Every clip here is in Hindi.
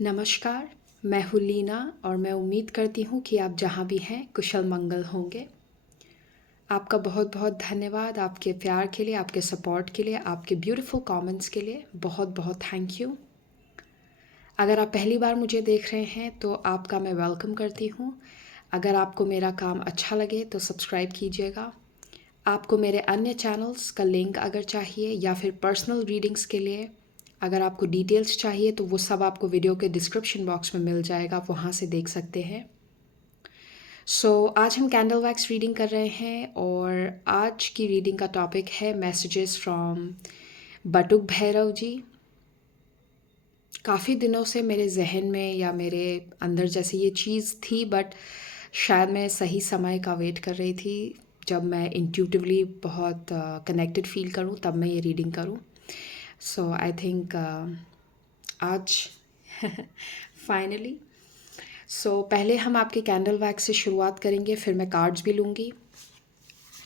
नमस्कार, मैं हूँ लीना और मैं उम्मीद करती हूँ कि आप जहाँ भी हैं कुशल मंगल होंगे। आपका बहुत बहुत धन्यवाद आपके प्यार के लिए, आपके सपोर्ट के लिए, आपके ब्यूटीफुल कमेंट्स के लिए बहुत बहुत थैंक यू। अगर आप पहली बार मुझे देख रहे हैं तो आपका मैं वेलकम करती हूँ। अगर आपको मेरा काम अच्छा लगे तो सब्सक्राइब कीजिएगा। आपको मेरे अन्य चैनल्स का लिंक अगर चाहिए या फिर पर्सनल रीडिंग्स के लिए अगर आपको डिटेल्स चाहिए तो वो सब आपको वीडियो के डिस्क्रिप्शन बॉक्स में मिल जाएगा, आप वहाँ से देख सकते हैं। आज हम कैंडल वैक्स रीडिंग कर रहे हैं और आज की रीडिंग का टॉपिक है मैसेजेस फ्रॉम बटुक भैरव जी। काफ़ी दिनों से मेरे जहन में या मेरे अंदर जैसे ये चीज़ थी, बट शायद मैं सही समय का वेट कर रही थी जब मैं इंट्यूटिवली बहुत कनेक्टेड फील करूँ तब मैं ये रीडिंग करूँ। सो आई थिंक आज फाइनली पहले हम आपके कैंडल वैक्स से शुरुआत करेंगे, फिर मैं कार्ड्स भी लूँगी।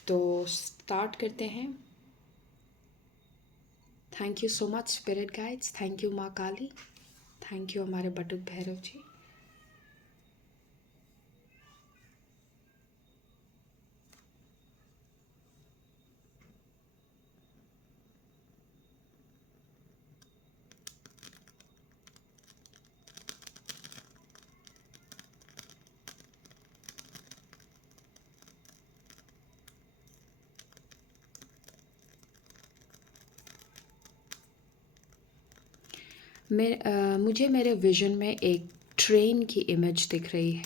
तो स्टार्ट करते हैं। Thank you so much spirit guides, thank you Maa Kali, thank you हमारे बटुक भैरव जी। मुझे मेरे विजन में एक ट्रेन की इमेज दिख रही है।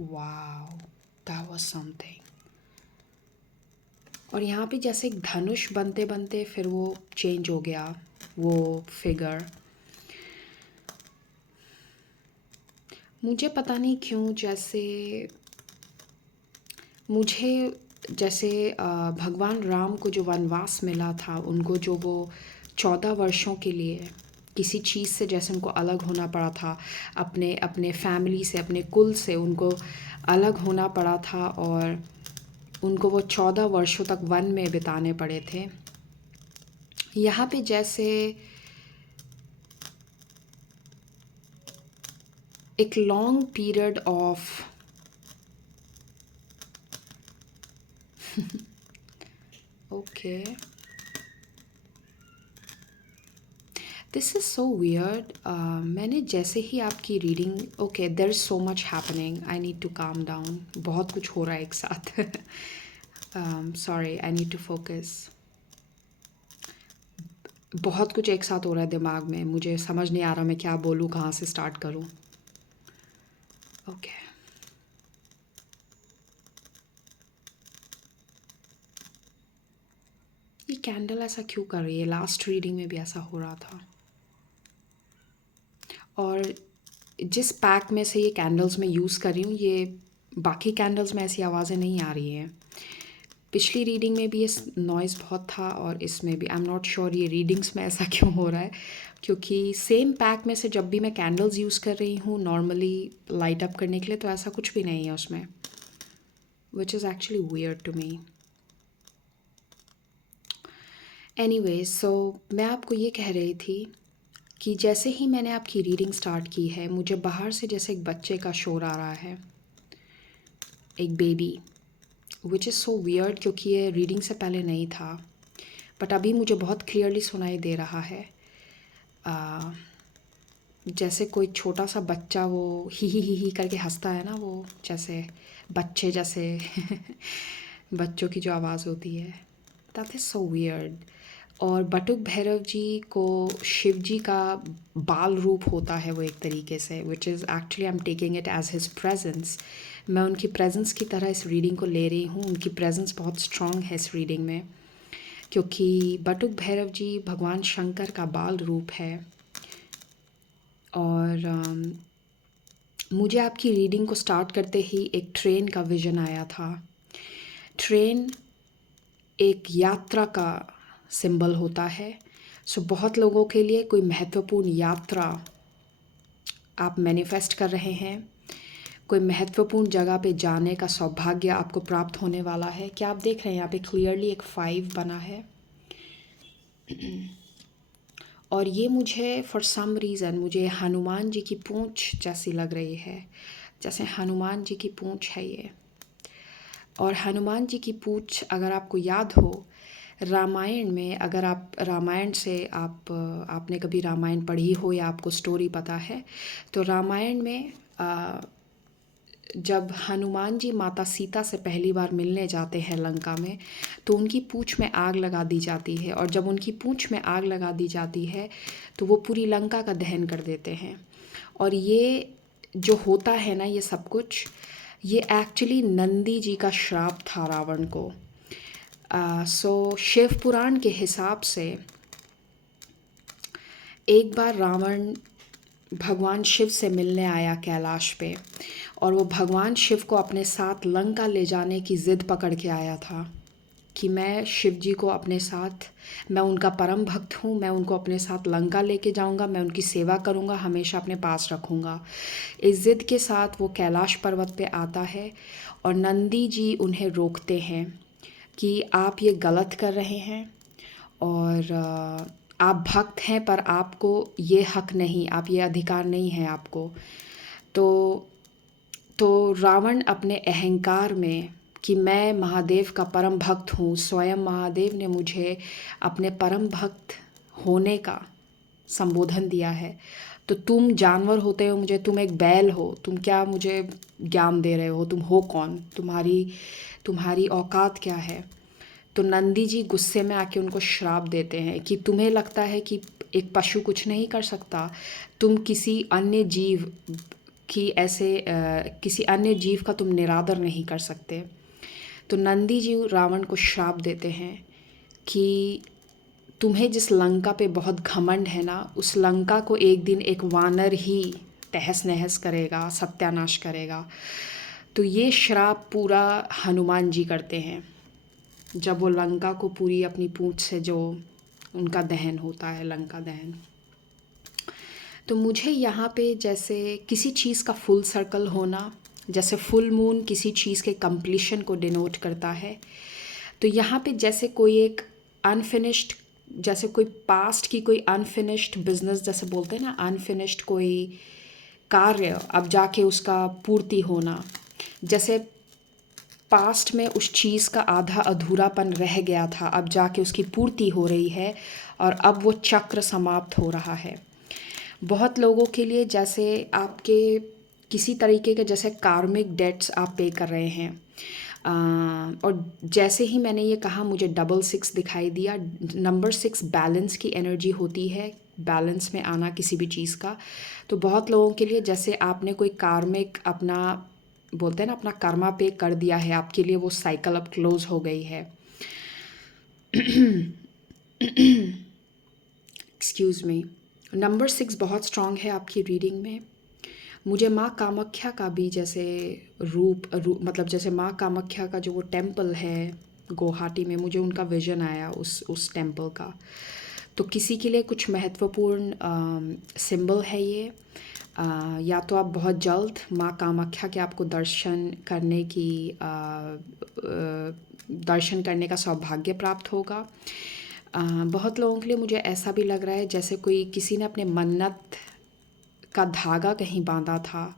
Wow, that was something. और यहाँ पे जैसे एक धनुष बनते बनते फिर वो चेंज हो गया वो फिगर। मुझे पता नहीं क्यों मुझे जैसे भगवान राम को जो वनवास मिला था, उनको जो वो 14 वर्षों के लिए किसी चीज़ से जैसे उनको अलग होना पड़ा था, अपने अपने फैमिली से, अपने कुल से उनको अलग होना पड़ा था और उनको वो 14 वर्षों तक वन में बिताने पड़े थे। यहाँ पे जैसे एक long period of okay, this is so weird. मैंने जैसे ही आपकी reading okay, there is so much happening, I need to calm down, बहुत कुछ हो रहा है एक साथ। Sorry, I need to focus. बहुत कुछ एक साथ हो रहा है दिमाग में, मुझे समझ नहीं आ रहा मैं क्या बोलूँ, कहाँ से स्टार्ट करूँ। ओके, ये कैंडल ऐसा क्यों कर रही है? लास्ट रीडिंग में भी ऐसा हो रहा था। और जिस पैक में से ये कैंडल्स मैं यूज़ कर रही हूँ, ये बाकी कैंडल्स में ऐसी आवाज़ें नहीं आ रही हैं। पिछली रीडिंग में भी ये नॉइज़ बहुत था और इसमें भी। आई एम नॉट श्योर ये रीडिंग्स में ऐसा क्यों हो रहा है, क्योंकि सेम पैक में से जब भी मैं कैंडल्स यूज़ कर रही हूँ नॉर्मली लाइट अप करने के लिए, तो ऐसा कुछ भी नहीं है उसमें, which is actually weird to me. Anyways, मैं आपको ये कह रही थी कि जैसे ही मैंने आपकी रीडिंग स्टार्ट की है, मुझे बाहर से जैसे एक बच्चे का शोर आ रहा है, एक baby, which is so weird क्योंकि ये रीडिंग से पहले नहीं था, बट अभी मुझे बहुत क्लियरली सुनाई दे रहा है। जैसे कोई छोटा सा बच्चा वो ही करके हंसता है ना, वो जैसे बच्चे जैसे बच्चों की जो आवाज़ होती है, दैट इज़ सो वियर्ड। और बटुक भैरव जी को शिव जी का बाल रूप होता है वो एक तरीके से, which is actually I am taking it as his presence. मैं उनकी प्रेजेंस की तरह इस रीडिंग को ले रही हूँ। उनकी प्रेजेंस बहुत स्ट्रॉन्ग है इस रीडिंग में, क्योंकि बटुक भैरव जी भगवान शंकर का बाल रूप है। और मुझे आपकी रीडिंग को स्टार्ट करते ही एक ट्रेन का विज़न आया था। ट्रेन एक यात्रा का सिंबल होता है। बहुत लोगों के लिए कोई महत्वपूर्ण यात्रा आप मैनिफेस्ट कर रहे हैं, कोई महत्वपूर्ण जगह पे जाने का सौभाग्य आपको प्राप्त होने वाला है। क्या आप देख रहे हैं यहाँ पे क्लियरली एक 5 बना है और ये मुझे फॉर सम रीज़न मुझे हनुमान जी की पूँछ जैसी लग रही है, जैसे हनुमान जी की पूँछ है ये। और हनुमान जी की पूँछ अगर आपको याद हो, रामायण में, अगर आप रामायण से आपने कभी रामायण पढ़ी हो या आपको स्टोरी पता है, तो रामायण में जब हनुमान जी माता सीता से पहली बार मिलने जाते हैं लंका में, तो उनकी पूँछ में आग लगा दी जाती है, और जब उनकी पूँछ में आग लगा दी जाती है तो वो पूरी लंका का दहन कर देते हैं। और ये जो होता है ना, ये सब कुछ, ये एक्चुअली नंदी जी का श्राप था रावण को। सो शिव पुराण के हिसाब से एक बार रावण भगवान शिव से मिलने आया कैलाश पे, और वो भगवान शिव को अपने साथ लंका ले जाने की ज़िद पकड़ के आया था कि मैं शिव जी को अपने साथ, मैं उनका परम भक्त हूँ, मैं उनको अपने साथ लंका लेके जाऊँगा, मैं उनकी सेवा करूँगा, हमेशा अपने पास रखूँगा। इस ज़िद के साथ वो कैलाश पर्वत पे आता है, और नंदी जी उन्हें रोकते हैं कि आप ये गलत कर रहे हैं, और आप भक्त हैं पर आपको ये हक नहीं, आप ये अधिकार नहीं है आपको। तो रावण अपने अहंकार में कि मैं महादेव का परम भक्त हूँ, स्वयं महादेव ने मुझे अपने परम भक्त होने का संबोधन दिया है, तो तुम जानवर होते हो, मुझे, तुम एक बैल हो, तुम क्या मुझे ज्ञान दे रहे हो, तुम हो कौन, तुम्हारी औकात क्या है। तो नंदी जी गुस्से में आके उनको श्राप देते हैं कि तुम्हें लगता है कि एक पशु कुछ नहीं कर सकता, तुम किसी अन्य जीव की किसी अन्य जीव का तुम निरादर नहीं कर सकते। तो नंदी जी रावण को श्राप देते हैं कि तुम्हें जिस लंका पे बहुत घमंड है ना, उस लंका को एक दिन एक वानर ही तहस नहस करेगा, सत्यानाश करेगा। तो ये श्राप पूरा हनुमान जी करते हैं जब वो लंका को पूरी अपनी पूँछ से, जो उनका दहन होता है, लंका दहन। तो मुझे यहाँ पे जैसे किसी चीज़ का फुल सर्कल होना, जैसे फुल मून किसी चीज़ के कंप्लीशन को डिनोट करता है, तो यहाँ पे जैसे कोई एक अनफिनिश्ड, जैसे कोई पास्ट की कोई अनफिनिश्ड बिजनेस, जैसे बोलते हैं ना, अनफिनिश्ड कोई कार्य अब जाके उसका पूर्ति होना, जैसे पास्ट में उस चीज़ का आधा अधूरापन रह गया था, अब जाके उसकी पूर्ति हो रही है, और अब वो चक्र समाप्त हो रहा है। बहुत लोगों के लिए जैसे आपके किसी तरीके के जैसे कार्मिक डेट्स आप पे कर रहे हैं, और जैसे ही मैंने ये कहा मुझे 666 दिखाई दिया। नंबर 6 बैलेंस की एनर्जी होती है, बैलेंस में आना किसी भी चीज़ का। तो बहुत लोगों के लिए जैसे आपने कोई कार्मिक अपना, बोलते हैं ना, अपना कर्मा पे कर दिया है, आपके लिए वो साइकिल अब क्लोज हो गई है। Excuse me. नंबर 6 बहुत स्ट्रॉन्ग है आपकी रीडिंग में। मुझे माँ कामाख्या का भी जैसे रूप मतलब जैसे माँ कामाख्या का जो वो टेम्पल है गुवाहाटी में, मुझे उनका विज़न आया उस टेम्पल का। तो किसी के लिए कुछ महत्वपूर्ण सिंबल है ये। या तो आप बहुत जल्द माँ कामाख्या के आपको दर्शन करने का सौभाग्य प्राप्त होगा। बहुत लोगों के लिए मुझे ऐसा भी लग रहा है जैसे कोई किसी ने अपने मन्नत का धागा कहीं बांधा था,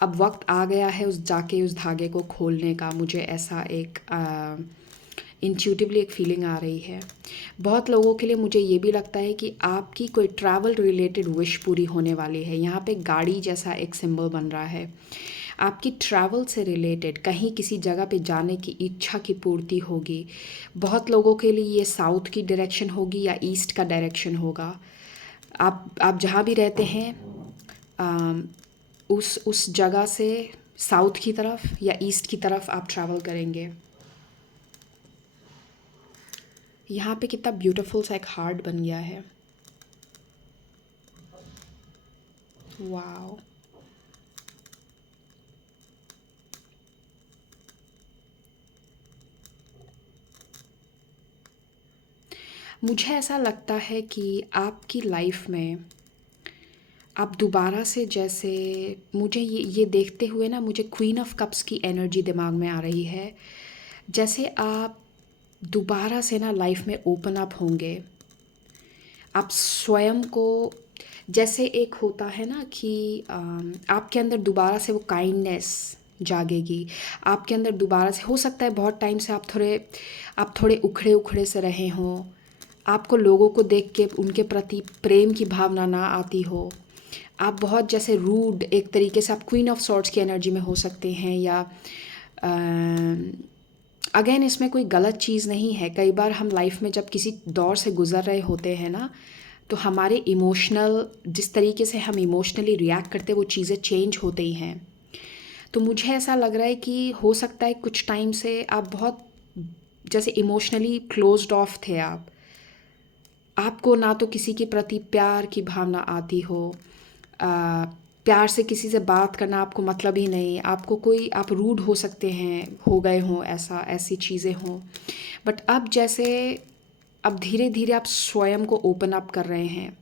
अब वक्त आ गया है उस धागे को खोलने का। मुझे ऐसा एक इंट्यूटिवली एक फीलिंग आ रही है। बहुत लोगों के लिए मुझे ये भी लगता है कि आपकी कोई ट्रैवल रिलेटेड विश पूरी होने वाली है। यहाँ पे गाड़ी जैसा एक सिंबल बन रहा है, आपकी ट्रैवल से रिलेटेड कहीं किसी जगह पे जाने की इच्छा की पूर्ति होगी। बहुत लोगों के लिए ये साउथ की डायरेक्शन होगी या ईस्ट का डायरेक्शन होगा। आप जहाँ भी रहते हैं उस जगह से साउथ की तरफ या ईस्ट की तरफ आप ट्रैवल करेंगे। यहाँ पे कितना ब्यूटीफुल सा एक हार्ट बन गया है। वाओ। मुझे ऐसा लगता है कि आपकी लाइफ में आप दोबारा से, जैसे मुझे ये देखते हुए ना, मुझे क्वीन ऑफ कप्स की एनर्जी दिमाग में आ रही है। जैसे आप दोबारा से ना लाइफ में ओपन अप होंगे, आप स्वयं को जैसे एक होता है ना कि आपके अंदर दोबारा से वो काइंडनेस जागेगी। आपके अंदर दोबारा से हो सकता है बहुत टाइम से आप थोड़े उखड़े उखड़े से रहे हों। आपको लोगों को देख के उनके प्रति प्रेम की भावना ना आती हो। आप बहुत जैसे रूड एक तरीके से आप क्वीन ऑफ सॉर्ड्स की एनर्जी में हो सकते हैं, या अगेन इसमें कोई गलत चीज़ नहीं है। कई बार हम लाइफ में जब किसी दौर से गुज़र रहे होते हैं ना, तो हमारे इमोशनल जिस तरीके से हम इमोशनली रिएक्ट करते हैं वो चीज़ें चेंज होते ही हैं। तो मुझे ऐसा लग रहा है कि हो सकता है कुछ टाइम से आप बहुत जैसे इमोशनली क्लोज्ड ऑफ थे। आपको ना तो किसी के प्रति प्यार की भावना आती हो, प्यार से किसी से बात करना आपको मतलब ही नहीं, आपको कोई आप रूड हो सकते हैं, हो गए हों, ऐसी चीज़ें हों। बट अब धीरे धीरे आप स्वयं को ओपन अप कर रहे हैं।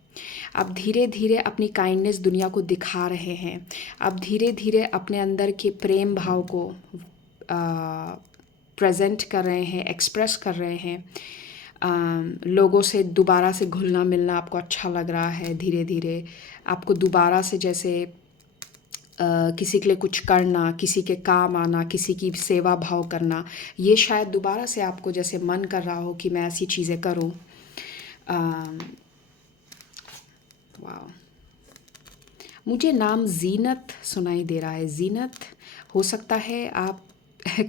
आप धीरे धीरे अपनी काइंडनेस दुनिया को दिखा रहे हैं। आप धीरे धीरे अपने अंदर के प्रेम भाव को प्रेजेंट कर रहे हैं, एक्सप्रेस कर रहे हैं। लोगों से दोबारा से घुलना मिलना आपको अच्छा लग रहा है। धीरे धीरे आपको दोबारा से जैसे किसी के लिए कुछ करना, किसी के काम आना, किसी की सेवा भाव करना, ये शायद दोबारा से आपको जैसे मन कर रहा हो कि मैं ऐसी चीज़ें करूं। वाह, मुझे नाम जीनत सुनाई दे रहा है। जीनत, हो सकता है आप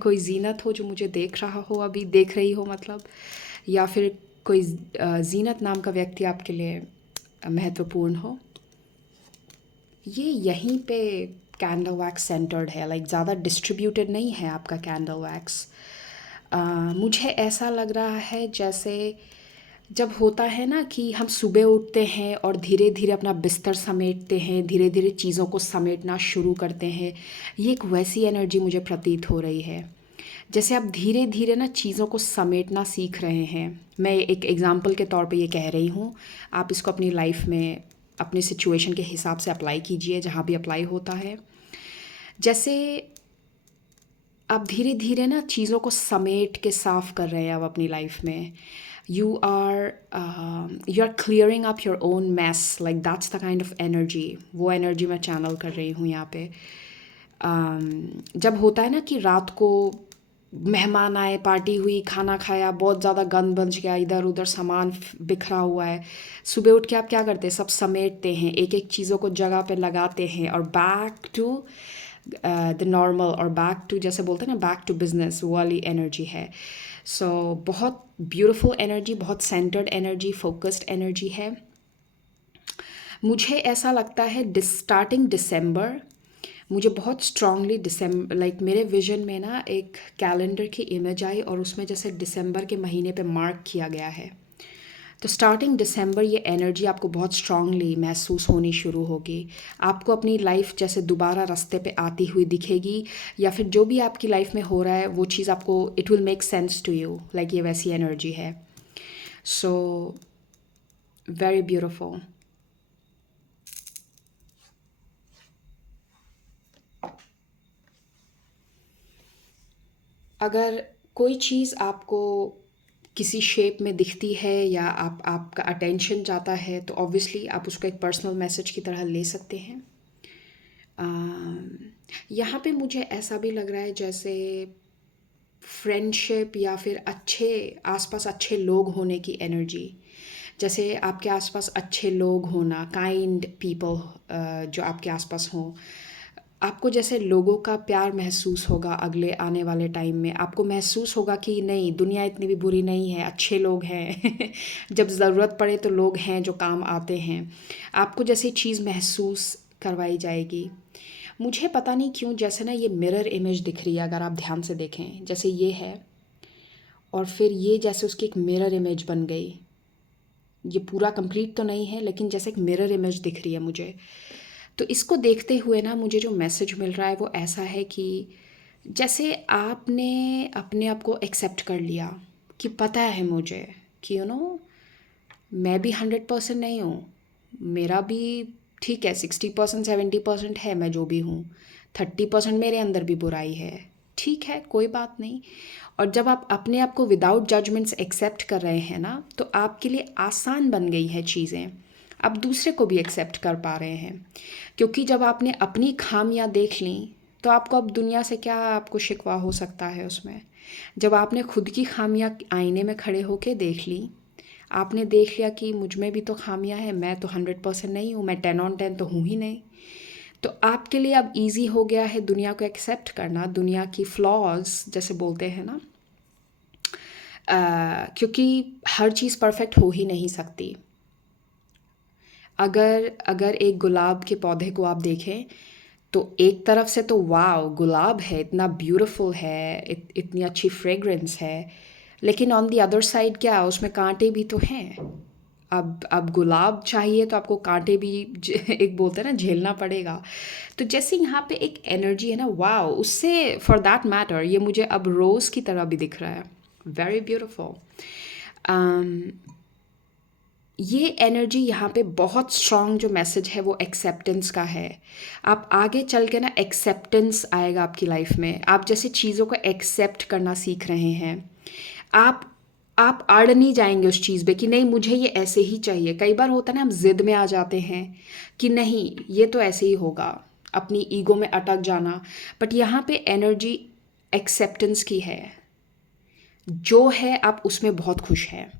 कोई जीनत हो जो मुझे देख रहा हो, अभी देख रही हो मतलब, या फिर कोई जीनत नाम का व्यक्ति आपके लिए महत्वपूर्ण हो। ये यहीं पे कैंडल वैक्स सेंटर्ड है, लाइक ज़्यादा डिस्ट्रीब्यूटेड नहीं है आपका कैंडल वैक्स। मुझे ऐसा लग रहा है जैसे जब होता है ना कि हम सुबह उठते हैं और धीरे धीरे अपना बिस्तर समेटते हैं, धीरे धीरे चीज़ों को समेटना शुरू करते हैं, ये एक वैसी एनर्जी मुझे प्रतीत हो रही है। जैसे आप धीरे धीरे ना चीज़ों को समेटना सीख रहे हैं। मैं एक एग्ज़ाम्पल के तौर पे ये कह रही हूँ, आप इसको अपनी लाइफ में अपनी सिचुएशन के हिसाब से अप्लाई कीजिए जहाँ भी अप्लाई होता है। जैसे आप धीरे धीरे ना चीज़ों को समेट के साफ कर रहे हैं अब अपनी लाइफ में। You are clearing up your own mess, like that's the kind of energy. वो एनर्जी मैं चैनल कर रही हूँ यहाँ पे। जब होता है ना कि रात को मेहमान आए, पार्टी हुई, खाना खाया, बहुत ज़्यादा गंद बच गया, इधर उधर सामान बिखरा हुआ है, सुबह उठ के आप क्या करते हैं, सब समेटते हैं, एक एक चीज़ों को जगह पे लगाते हैं और बैक टू द नॉर्मल, और बैक टू जैसे बोलते हैं ना, बैक टू बिजनेस वाली एनर्जी है। सो बहुत ब्यूटीफुल एनर्जी, बहुत सेंटर्ड एनर्जी, फोकस्ड एनर्जी है। मुझे ऐसा लगता है स्टार्टिंग दिसंबर, मुझे बहुत स्ट्रांगली दिसंबर, लाइक मेरे विजन में ना एक कैलेंडर की इमेज आई और उसमें जैसे दिसंबर के महीने पे मार्क किया गया है। तो स्टार्टिंग दिसंबर ये एनर्जी आपको बहुत स्ट्रांगली महसूस होनी शुरू होगी। आपको अपनी लाइफ जैसे दोबारा रास्ते पे आती हुई दिखेगी, या फिर जो भी आपकी लाइफ में हो रहा है वो चीज़ आपको it will make sense to you, like ये वैसी एनर्जी है। So very beautiful. अगर कोई चीज़ आपको किसी शेप में दिखती है या आपका अटेंशन जाता है, तो ऑब्वियसली आप उसको एक पर्सनल मैसेज की तरह ले सकते हैं। यहाँ पे मुझे ऐसा भी लग रहा है जैसे फ्रेंडशिप या फिर आसपास अच्छे लोग होने की एनर्जी। जैसे आपके आसपास अच्छे लोग होना, काइंड पीपल जो आपके आसपास हों, आपको जैसे लोगों का प्यार महसूस होगा। अगले आने वाले टाइम में आपको महसूस होगा कि नहीं, दुनिया इतनी भी बुरी नहीं है, अच्छे लोग हैं जब ज़रूरत पड़े तो लोग हैं जो काम आते हैं। आपको जैसी चीज़ महसूस करवाई जाएगी। मुझे पता नहीं क्यों जैसे ना ये मिरर इमेज दिख रही है, अगर आप ध्यान से देखें, जैसे ये है और फिर ये जैसे उसकी एक मिरर इमेज बन गई। ये पूरा कंप्लीट तो नहीं है लेकिन जैसे एक मिरर इमेज दिख रही है मुझे। तो इसको देखते हुए ना मुझे जो मैसेज मिल रहा है वो ऐसा है कि जैसे आपने अपने आप को एक्सेप्ट कर लिया कि पता है मुझे कि मैं भी 100% नहीं हूँ, मेरा भी ठीक है, 60% 70% है मैं जो भी हूँ, 30% मेरे अंदर भी बुराई है, ठीक है, कोई बात नहीं। और जब आप अपने आप को विदाउट जजमेंट्स एक्सेप्ट कर रहे हैं ना, तो आपके लिए आसान बन गई है चीज़ें। आप दूसरे को भी एक्सेप्ट कर पा रहे हैं, क्योंकि जब आपने अपनी खामियां देख ली, तो आपको अब दुनिया से क्या आपको शिकवा हो सकता है उसमें। जब आपने खुद की खामियां आईने में खड़े होके देख ली, आपने देख लिया कि मुझ में भी तो खामियां हैं, मैं तो 100% नहीं हूँ, मैं 10 on 10 तो हूँ ही नहीं। तो आपके लिए अब इजी हो गया है दुनिया को एक्सेप्ट करना, दुनिया की फ्लॉज जैसे बोलते हैं ना। क्योंकि हर चीज़ परफेक्ट हो ही नहीं सकती। अगर अगर एक गुलाब के पौधे को आप देखें, तो एक तरफ से तो वाव गुलाब है, इतना ब्यूटीफुल है, इतनी अच्छी फ्रेग्रेंस है, लेकिन ऑन द अदर साइड क्या, उसमें कांटे भी तो हैं। अब गुलाब चाहिए तो आपको कांटे भी एक बोलते हैं ना, झेलना पड़ेगा। तो जैसे यहाँ पे एक एनर्जी है ना, वाव, उससे फॉर दैट मैटर ये मुझे अब रोज़ की तरह भी दिख रहा है, वेरी ब्यूटीफुल। ये एनर्जी यहाँ पे बहुत स्ट्रॉन्ग जो मैसेज है वो एक्सेप्टेंस का है। आप आगे चल के ना एक्सेप्टेंस आएगा आपकी लाइफ में, आप जैसे चीज़ों को एक्सेप्ट करना सीख रहे हैं। आप आप अड़ नहीं जाएंगे उस चीज़ पे कि नहीं मुझे ये ऐसे ही चाहिए। कई बार होता है ना, हम जिद में आ जाते हैं कि नहीं ये तो ऐसे ही होगा, अपनी ईगो में अटक जाना। बट यहाँ पे एनर्जी एक्सेप्टेंस की है, जो है आप उसमें बहुत खुश हैं।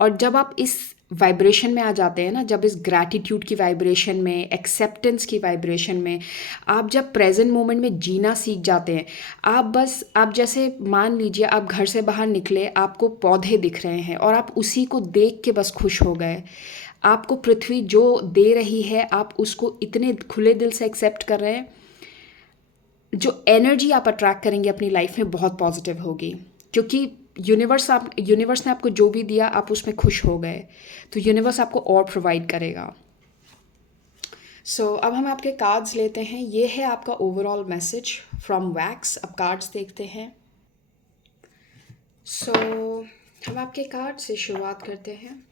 और जब आप इस वाइब्रेशन में आ जाते हैं ना, जब इस ग्रैटिट्यूड की वाइब्रेशन में, एक्सेप्टेंस की वाइब्रेशन में, आप जब प्रेजेंट मोमेंट में जीना सीख जाते हैं, आप जैसे मान लीजिए आप घर से बाहर निकले, आपको पौधे दिख रहे हैं और आप उसी को देख के बस खुश हो गए। आपको पृथ्वी जो दे रही है आप उसको इतने खुले दिल से एक्सेप्ट कर रहे हैं, जो एनर्जी आप अट्रैक्ट करेंगे अपनी लाइफ में बहुत पॉजिटिव होगी। क्योंकि यूनिवर्स ने आपको जो भी दिया आप उसमें खुश हो गए, तो यूनिवर्स आपको और प्रोवाइड करेगा। अब हम आपके कार्ड्स लेते हैं। ये है आपका ओवरऑल मैसेज फ्रॉम वैक्स। अब कार्ड्स देखते हैं। हम आपके कार्ड से शुरुआत करते हैं।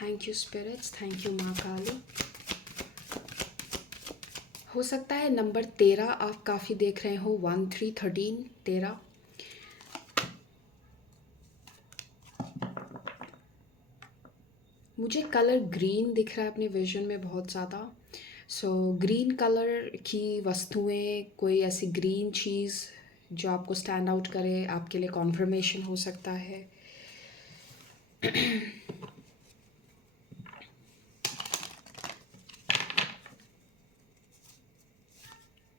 Thank you spirits, thank you Maa Kali. हो सकता है नंबर 13 आप काफ़ी देख रहे हो, 1 3 13 13। मुझे कलर ग्रीन दिख रहा है अपने विजन में बहुत ज़्यादा। ग्रीन कलर की वस्तुएं, कोई ऐसी ग्रीन चीज़ जो आपको स्टैंड आउट करे, आपके लिए कॉन्फर्मेशन हो सकता है।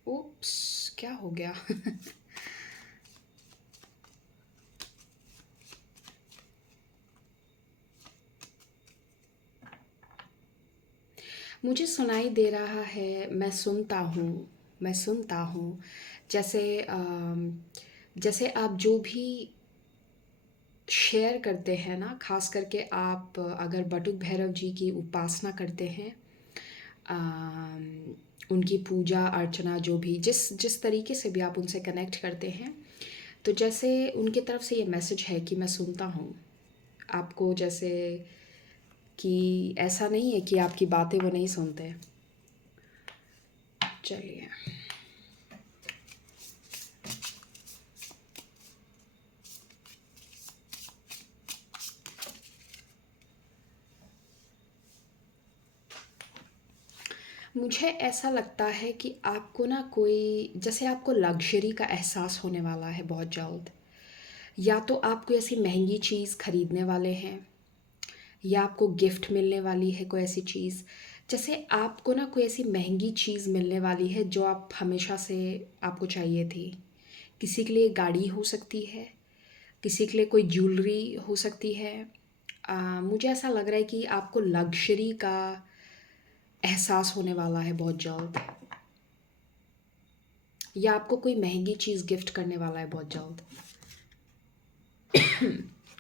उप्स, क्या हो गया? मुझे सुनाई दे रहा है, मैं सुनता हूँ, मैं सुनता हूँ। जैसे जैसे आप जो भी शेयर करते हैं ना, खास करके आप अगर बटुक भैरव जी की उपासना करते हैं, उनकी पूजा अर्चना, जो भी जिस जिस तरीके से भी आप उनसे कनेक्ट करते हैं, तो जैसे उनकी तरफ से ये मैसेज है कि मैं सुनता हूँ आपको। जैसे कि ऐसा नहीं है कि आपकी बातें वो नहीं सुनते। चलिए, मुझे ऐसा लगता है कि आपको ना कोई, जैसे आपको लग्ज़री का एहसास होने वाला है बहुत जल्द। या तो आप कोई ऐसी महंगी चीज़ खरीदने वाले हैं, या आपको गिफ्ट मिलने वाली है कोई ऐसी चीज़। जैसे आपको ना कोई ऐसी महंगी चीज़ मिलने वाली है जो आप हमेशा से आपको चाहिए थी। किसी के लिए गाड़ी हो सकती है, किसी के लिए कोई ज्वेलरी हो सकती है। मुझे ऐसा लग रहा है कि आपको लग्ज़री का एहसास होने वाला है बहुत जल्द, या आपको कोई महंगी चीज़ गिफ्ट करने वाला है बहुत जल्द।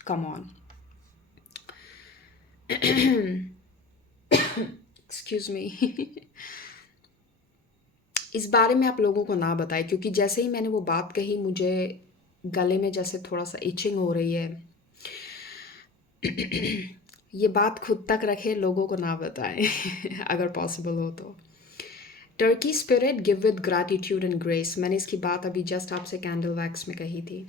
Come on, excuse me. इस बारे में आप लोगों को ना बताएं, क्योंकि जैसे ही मैंने वो बात कही, मुझे गले में जैसे थोड़ा सा इचिंग हो रही है। ये बात खुद तक रखें, लोगों को ना बताएं अगर पॉसिबल हो तो। Turkey spirit give with gratitude and grace, मैंने इसकी बात अभी जस्ट आपसे कैंडल वैक्स में कही थी।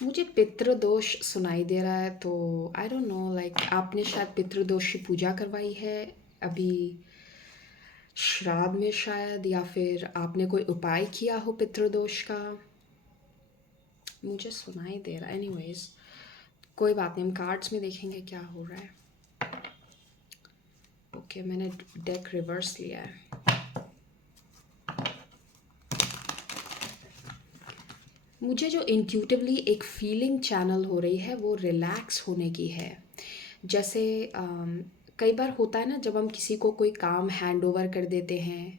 मुझे पितृदोष सुनाई दे रहा है, तो आई डोंट नो, लाइक आपने शायद पितृदोष की पूजा करवाई है अभी श्राद्ध में शायद, या फिर आपने कोई उपाय किया हो पितृदोष का, मुझे सुनाई दे रहा है। एनीवेज, कोई बात नहीं, हम कार्ड्स में देखेंगे क्या हो रहा है। ओके, मैंने डेक रिवर्स लिया है। मुझे जो इंट्यूटिवली एक फीलिंग चैनल हो रही है वो रिलैक्स होने की है। जैसे कई बार होता है ना, जब हम किसी को कोई काम हैंड ओवर कर देते हैं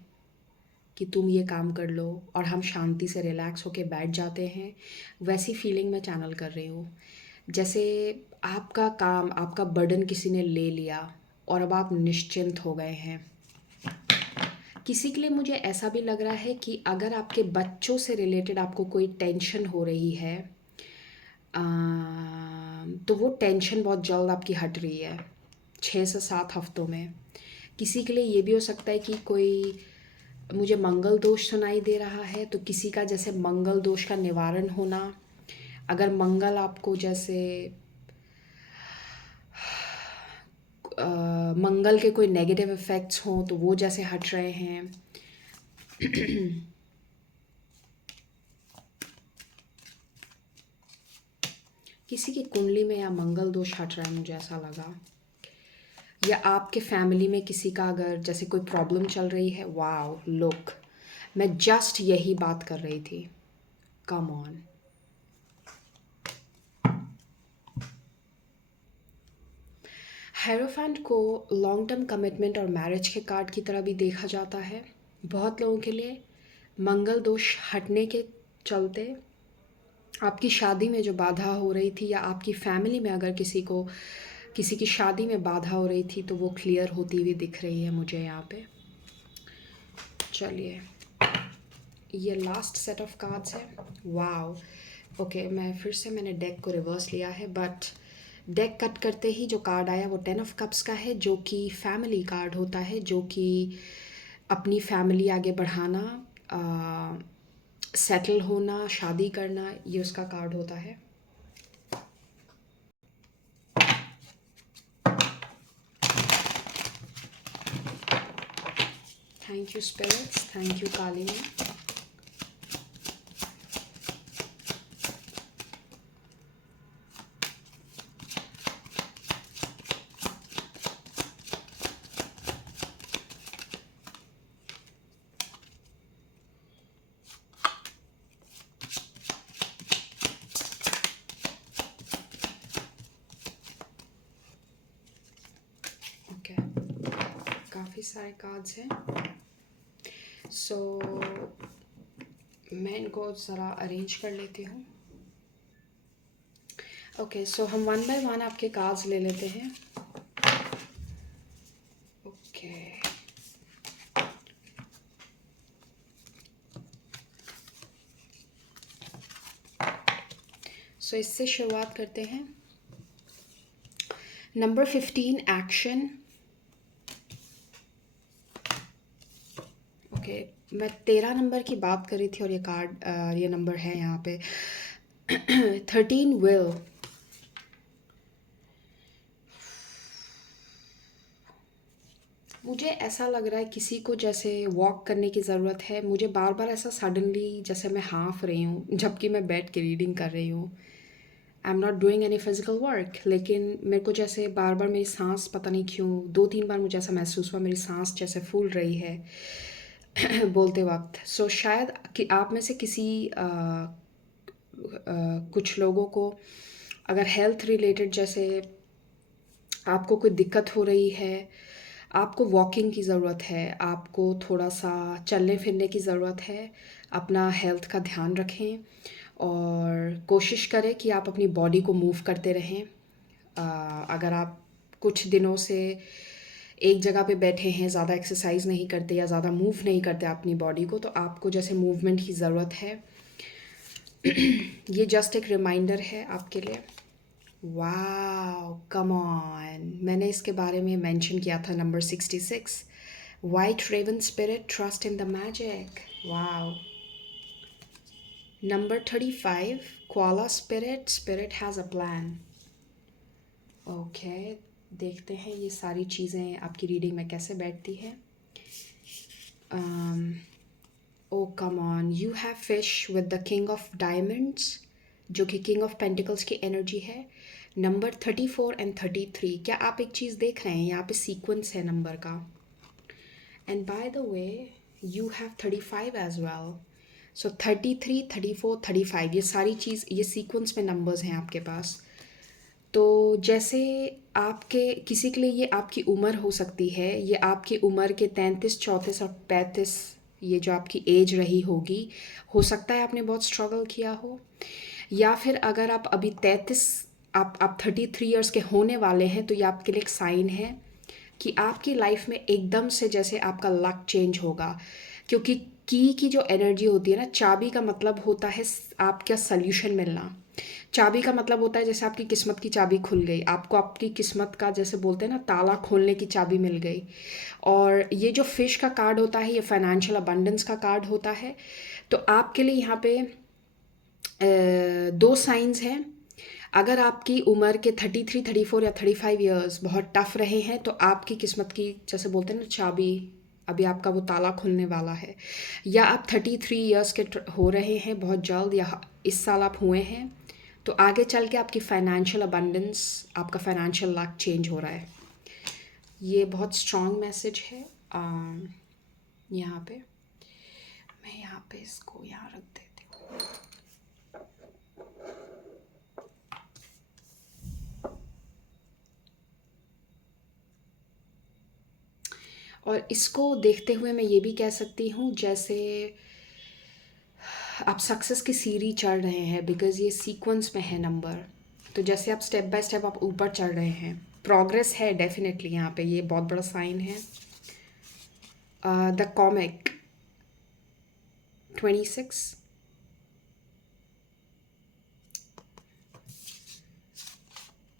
कि तुम ये काम कर लो, और हम शांति से रिलैक्स होके बैठ जाते हैं, वैसी फीलिंग मैं चैनल कर रही हूँ। जैसे आपका काम, आपका बर्डन किसी ने ले लिया और अब आप निश्चिंत हो गए हैं। किसी के लिए मुझे ऐसा भी लग रहा है कि अगर आपके बच्चों से रिलेटेड आपको कोई टेंशन हो रही है, तो वो टेंशन बहुत जल्द आपकी हट रही है 6 से 7 हफ्तों में। किसी के लिए ये भी हो सकता है कि कोई, मुझे मंगल दोष सुनाई दे रहा है, तो किसी का जैसे मंगल दोष का निवारण होना, अगर मंगल आपको जैसे मंगल के कोई नेगेटिव इफ़ेक्ट्स हों तो वो जैसे हट रहे हैं। किसी की कुंडली में या मंगल दोष हट रहा है, मुझे ऐसा लगा। या आपके फैमिली में किसी का अगर जैसे कोई प्रॉब्लम चल रही है। वाओ, लुक, मैं जस्ट यही बात कर रही थी। Come on. हेरोफेंट को लॉन्ग टर्म कमिटमेंट और मैरिज के कार्ड की तरह भी देखा जाता है। बहुत लोगों के लिए मंगल दोष हटने के चलते आपकी शादी में जो बाधा हो रही थी, या आपकी फैमिली में अगर किसी की शादी में बाधा हो रही थी, तो वो क्लियर होती हुई दिख रही है मुझे यहाँ पे। चलिए, ये लास्ट सेट ऑफ कार्ड्स है। वाओ, ओके, मैंने डेक को रिवर्स लिया है, बट डेक कट करते ही जो कार्ड आया वो 10 ऑफ कप्स का है, जो कि फैमिली कार्ड होता है, जो कि अपनी फैमिली आगे बढ़ाना, सेटल होना, शादी करना, ये उसका कार्ड होता है। Thank you spirits, thank you Kalini. Okay, काफ़ी सारे कार्ड्स हैं, सो मैं इनको ज़रा अरेंज कर लेती हूँ। ओके, सो हम वन बाय वन आपके कार्ड्स ले लेते हैं। ओके, सो इससे शुरुआत करते हैं। Number 15, action. ओके, मैं 13 नंबर की बात कर रही थी, और ये कार्ड, ये नंबर है यहाँ पे 13, विल। मुझे ऐसा लग रहा है किसी को जैसे वॉक करने की ज़रूरत है। मुझे बार बार ऐसा सडनली जैसे मैं हाँफ रही हूँ जबकि मैं बैठ के रीडिंग कर रही हूँ। I am not doing any physical work, लेकिन मेरे को जैसे बार बार मेरी सांस, पता नहीं क्यों 2-3 बार मुझे ऐसा महसूस हुआ मेरी सांस जैसे फूल रही है बोलते वक्त। सो शायद कि आप में से कुछ लोगों को अगर हेल्थ रिलेटेड जैसे आपको कोई दिक्कत हो रही है, आपको वॉकिंग की ज़रूरत है, आपको थोड़ा सा चलने फिरने की ज़रूरत है, अपना हेल्थ का ध्यान रखें। और कोशिश करें कि आप अपनी बॉडी को मूव करते रहें। अगर आप कुछ दिनों से एक जगह पे बैठे हैं, ज़्यादा एक्सरसाइज नहीं करते या ज़्यादा मूव नहीं करते अपनी बॉडी को, तो आपको जैसे मूवमेंट की ज़रूरत है। ये जस्ट एक रिमाइंडर है आपके लिए। वाओ, कम ऑन, मैंने इसके बारे में मेंशन किया था number 66, white raven spirit, trust in the magic. Wow. Number 35, koala spirit, spirit has a plan. Okay, देखते हैं ये सारी चीज़ें आपकी रीडिंग में कैसे बैठती है। Oh come on, you have fish with the king of diamonds, जो कि किंग ऑफ पेंटिकल्स की एनर्जी है। नंबर 34 एंड 33, क्या आप एक चीज़ देख रहे हैं, यहाँ पे सीक्वेंस है नंबर का। And by the way you have 35 as well. So 33, 34, 35, ये सारी चीज़, ये सीक्वेंस में नंबर्स हैं आपके पास। तो जैसे आपके किसी के लिए ये आपकी उम्र हो सकती है, ये आपकी उम्र के 33, 34 और 35, ये जो आपकी एज रही होगी, हो सकता है आपने बहुत स्ट्रगल किया हो। या फिर अगर आप अभी 33, आप 33 इयर्स के होने वाले हैं, तो ये आपके लिए एक साइन है कि आपकी लाइफ में एकदम से जैसे आपका लक चेंज होगा। क्योंकि की जो एनर्जी होती है ना, चाबी का मतलब होता है आपका सल्यूशन मिलना। चाबी का मतलब होता है जैसे आपकी किस्मत की चाबी खुल गई, आपको आपकी किस्मत का, जैसे बोलते हैं ना, ताला खोलने की चाबी मिल गई। और ये जो फिश का कार्ड होता है, ये फाइनेंशियल अबंडेंस का कार्ड होता है। तो आपके लिए यहाँ पे दो साइंस हैं। अगर आपकी उम्र के 33, 34 या 35 इयर्स बहुत टफ रहे हैं, तो आपकी किस्मत की, जैसे बोलते हैं ना, चाबी, अभी आपका वो ताला खुलने वाला है। या आप 33 इयर्स के हो रहे हैं बहुत जल्द, या इस साल आप हुए हैं, तो आगे चल के आपकी फाइनेंशियल अबंडेंस, आपका फाइनेंशियल लक चेंज हो रहा है। ये बहुत स्ट्रॉन्ग मैसेज है। यहाँ पे मैं यहाँ पे इसको यहाँ रख देती हूँ। और इसको देखते हुए मैं ये भी कह सकती हूँ, जैसे आप सक्सेस की सीढ़ी चढ़ रहे हैं, बिकॉज़ ये सीक्वेंस में है नंबर। तो जैसे आप स्टेप बाय स्टेप आप ऊपर चढ़ रहे हैं, प्रोग्रेस है डेफिनेटली यहाँ पे, ये बहुत बड़ा साइन है। द कॉमिक 26,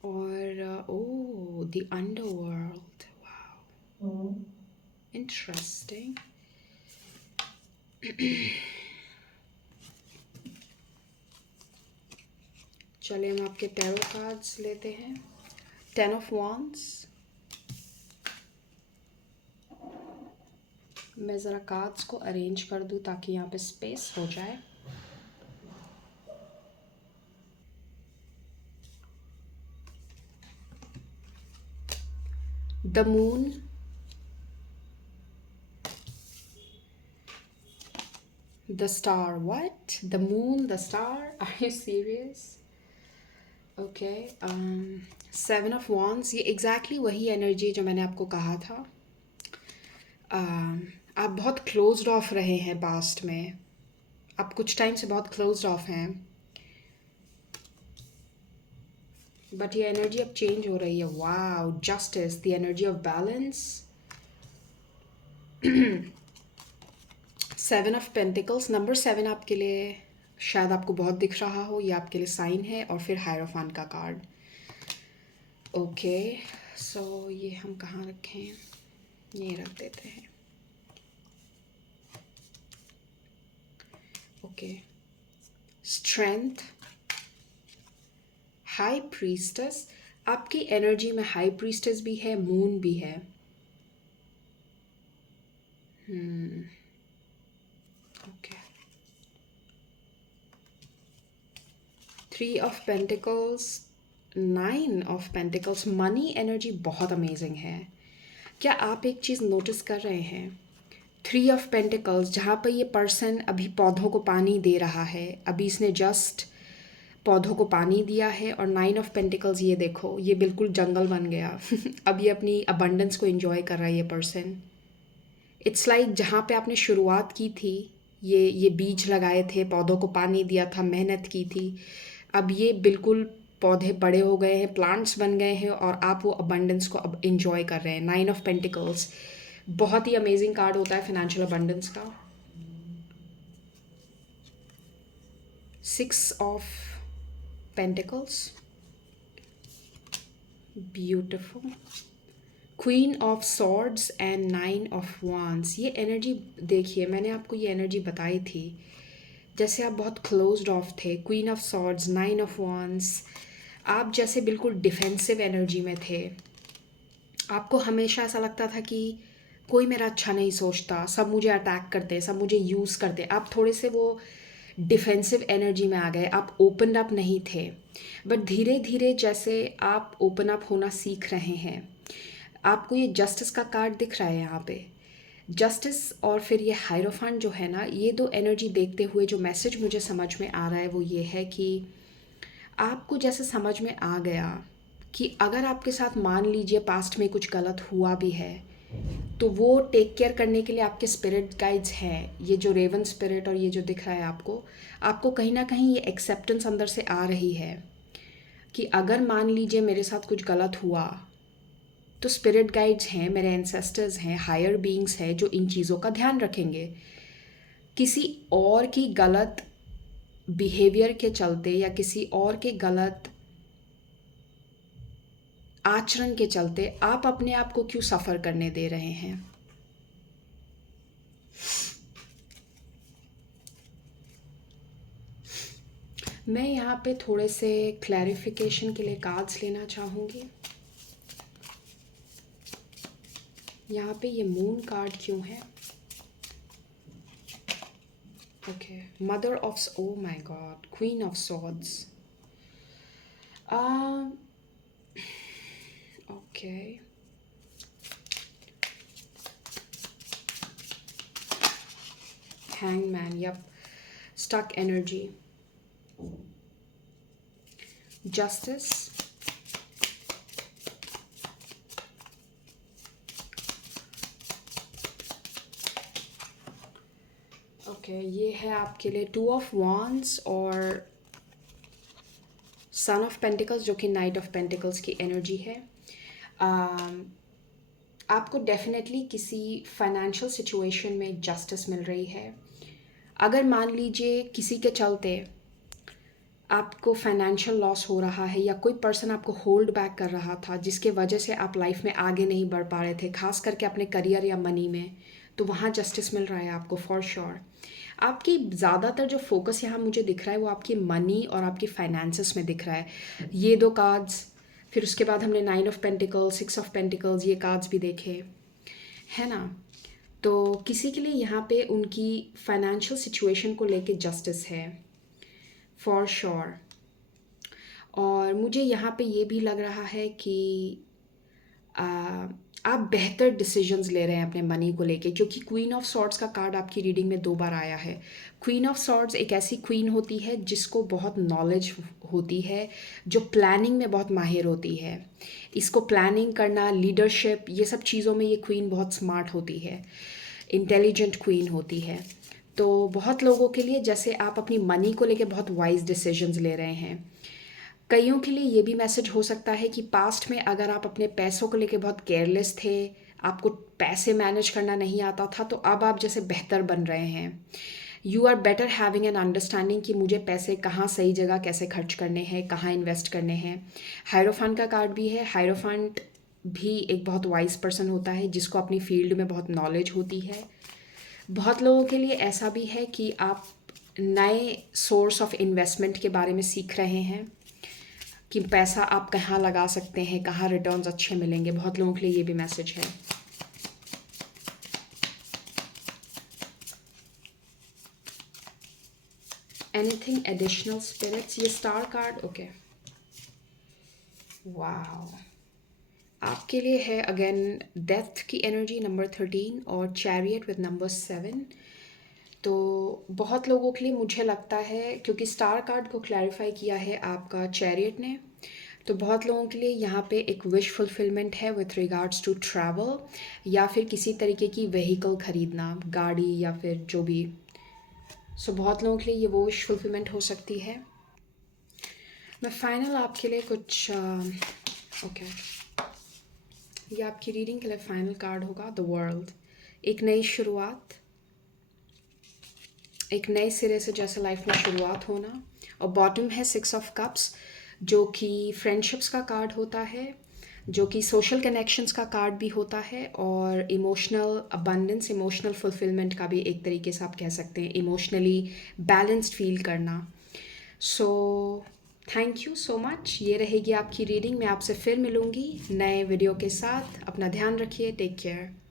और ओ द अंडरवर्ल्ड। Wow, interesting. चलिए हम आपके टैरो कार्ड्स लेते हैं। 10 ऑफ वांड्स। मैं ज़रा कार्ड्स को अरेंज कर दूँ ताकि यहाँ पे स्पेस हो जाए। The moon, the star. What? The moon, the star? Are you serious? Okay. 7 of wands, ये एग्जैक्टली वही एनर्जी जो मैंने आपको कहा था। आप बहुत क्लोज्ड ऑफ रहे हैं पास्ट में, आप कुछ टाइम से बहुत क्लोज्ड ऑफ हैं, बट ये एनर्जी अब चेंज हो रही है। Wow, justice, the energy of balance. 7 of pentacles, number 7 आपके लिए शायद आपको बहुत दिख रहा हो, ये आपके लिए साइन है। और फिर हायरोफांट का कार्ड। ओके, सो ये हम कहाँ रखें, ये रख देते हैं। Okay, strength, high priestess. आपकी एनर्जी में हाई प्रीस्टेस भी है, मून भी है। Okay, 3 of pentacles, 9 of pentacles. Money energy बहुत अमेजिंग है। क्या आप एक चीज़ नोटिस कर रहे हैं, 3 ऑफ पेंटिकल्स, जहाँ पर ये पर्सन अभी पौधों को पानी दे रहा है, अभी इसने जस्ट पौधों को पानी दिया है। और 9 ऑफ पेंटिकल्स, ये देखो, ये बिल्कुल जंगल बन गया। अब ये अपनी अबंडेंस को एंजॉय कर रहा है ये पर्सन। इट्स लाइक जहाँ पे आपने शुरुआत की थी, ये बीज लगाए थे, पौधों को पानी दिया था, मेहनत की थी। अब ये बिल्कुल पौधे बड़े हो गए हैं, प्लांट्स बन गए हैं और आप वो अबंडेंस को अब एंजॉय कर रहे हैं। 9 ऑफ पेंटिकल्स बहुत ही अमेजिंग कार्ड होता है फिनेंशियल अबंडेंस का। 6 of pentacles, beautiful. Queen of swords and 9 of wands. ये एनर्जी देखिए, मैंने आपको ये एनर्जी बताई थी, जैसे आप बहुत क्लोज्ड ऑफ थे। Queen of swords, 9 of wands, आप जैसे बिल्कुल डिफेंसिव एनर्जी में थे। आपको हमेशा ऐसा लगता था कि कोई मेरा अच्छा नहीं सोचता, सब मुझे अटैक करते, सब मुझे यूज़ करते। आप थोड़े से वो डिफेंसिव एनर्जी में आ गए, आप ओपन अप नहीं थे। बट धीरे धीरे जैसे आप ओपन अप होना सीख रहे हैं, आपको ये जस्टिस का कार्ड दिख रहा है यहाँ पे। जस्टिस और फिर ये हायरोफेंट जो है ना, ये दो एनर्जी देखते हुए जो मैसेज मुझे समझ में आ रहा है वो ये है कि आपको जैसे समझ में आ गया कि अगर आपके साथ मान लीजिए पास्ट में कुछ गलत हुआ भी है, तो वो टेक केयर करने के लिए आपके स्पिरिट गाइड्स हैं। ये जो रेवन स्पिरिट और ये जो दिख रहा है आपको कहीं ना कहीं ये एक्सेप्टेंस अंदर से आ रही है कि अगर मान लीजिए मेरे साथ कुछ गलत हुआ, तो स्पिरिट गाइड्स हैं, मेरे एंसेस्टर्स हैं, हायर बीइंग्स हैं जो इन चीज़ों का ध्यान रखेंगे। किसी और की गलत बिहेवियर के चलते या किसी और के गलत आचरण के चलते आप अपने आप को क्यों सफ़र करने दे रहे हैं? मैं यहाँ पे थोड़े से क्लैरिफिकेशन के लिए कार्ड्स लेना चाहूँगी। यहाँ पे ये मून कार्ड क्यों है? Okay, mother of, oh my god, queen of swords. Okay, hangman, yup, stuck energy, justice, okay, ये है आपके लिए 2 ऑफ वांड्स और सन ऑफ पेंटिकल्स जो कि नाइट ऑफ पेंटिकल्स की एनर्जी है। आपको डेफिनेटली किसी फाइनेंशियल सिचुएशन में जस्टिस मिल रही है। अगर मान लीजिए किसी के चलते आपको फाइनेंशियल लॉस हो रहा है या कोई पर्सन आपको होल्ड बैक कर रहा था जिसके वजह से आप लाइफ में आगे नहीं बढ़ पा रहे थे, खास करके अपने करियर या मनी में, तो वहाँ जस्टिस मिल रहा है आपको फॉर श्योर। आपकी ज़्यादातर जो फोकस यहाँ मुझे दिख रहा है वो आपकी मनी और आपकी फाइनेंसेस में दिख रहा है। ये दो कार्ड्स, फिर उसके बाद हमने 9 ऑफ पेंटिकल्स, 6 ऑफ पेंटिकल्स, ये कार्ड्स भी देखे, है ना। तो किसी के लिए यहाँ पे उनकी फाइनेंशियल सिचुएशन को लेके जस्टिस है फॉर श्योर। और मुझे यहाँ पे ये भी लग रहा है कि आप बेहतर डिसीजंस ले रहे हैं अपने मनी को लेके, क्योंकि क्वीन ऑफ सॉर्ड्स का कार्ड आपकी रीडिंग में 2 बार आया है। क्वीन ऑफ सॉर्ड्स एक ऐसी क्वीन होती है जिसको बहुत नॉलेज होती है, जो प्लानिंग में बहुत माहिर होती है। इसको प्लानिंग करना, लीडरशिप, ये सब चीज़ों में ये क्वीन बहुत स्मार्ट होती है, इंटेलिजेंट क्वीन होती है। तो बहुत लोगों के लिए जैसे आप अपनी मनी को लेके बहुत वाइज डिसीजंस ले रहे हैं। कईयों के लिए ये भी मैसेज हो सकता है कि पास्ट में अगर आप अपने पैसों को लेके बहुत केयरलेस थे, आपको पैसे मैनेज करना नहीं आता था, तो अब आप जैसे बेहतर बन रहे हैं। You are better having an understanding कि मुझे पैसे कहाँ सही जगह कैसे खर्च करने हैं, कहाँ इन्वेस्ट करने हैं। हायरोफेंट का कार्ड भी है। हायरोफेंट भी एक बहुत वाइज पर्सन होता है जिसको अपनी फील्ड में बहुत नॉलेज होती है। बहुत लोगों के लिए ऐसा भी है कि आप नए सोर्स ऑफ इन्वेस्टमेंट के बारे में सीख रहे हैं कि पैसा आप कहाँ लगा सकते हैं, कहाँ रिटर्न्स अच्छे मिलेंगे। बहुत लोगों के लिए ये भी मैसेज है। एनीथिंग एडिशनल स्पिरिट्स, ये स्टार कार्ड, ओके, वाओ, आपके लिए है अगेन डेथ की एनर्जी नंबर 13 और चैरियट विद नंबर 7। तो बहुत लोगों के लिए मुझे लगता है, क्योंकि स्टार कार्ड को क्लैरिफाई किया है आपका चैरियट ने, तो बहुत लोगों के लिए यहाँ पे एक विश फुलफिलमेंट है विथ रिगार्ड्स टू ट्रैवल या फिर किसी तरीके की व्हीकल ख़रीदना, गाड़ी या फिर जो भी सो बहुत लोगों के लिए ये वो विश फुलफिलमेंट हो सकती है। मैं फाइनल आपके लिए कुछ ओके, ये आपकी रीडिंग के लिए फाइनल कार्ड होगा द वर्ल्ड। एक नई शुरुआत, एक नए सिरे से जैसे लाइफ में शुरुआत होना। और बॉटम है 6 ऑफ कप्स, जो कि फ्रेंडशिप्स का कार्ड होता है, जो कि सोशल कनेक्शंस का कार्ड भी होता है, और इमोशनल अबंडेंस, इमोशनल फुलफिलमेंट का भी एक तरीके से आप कह सकते हैं, इमोशनली बैलेंस्ड फील करना। So thank you so much. ये रहेगी आपकी रीडिंग। मैं आपसे फिर मिलूँगी नए वीडियो के साथ। अपना ध्यान रखिए। Take care.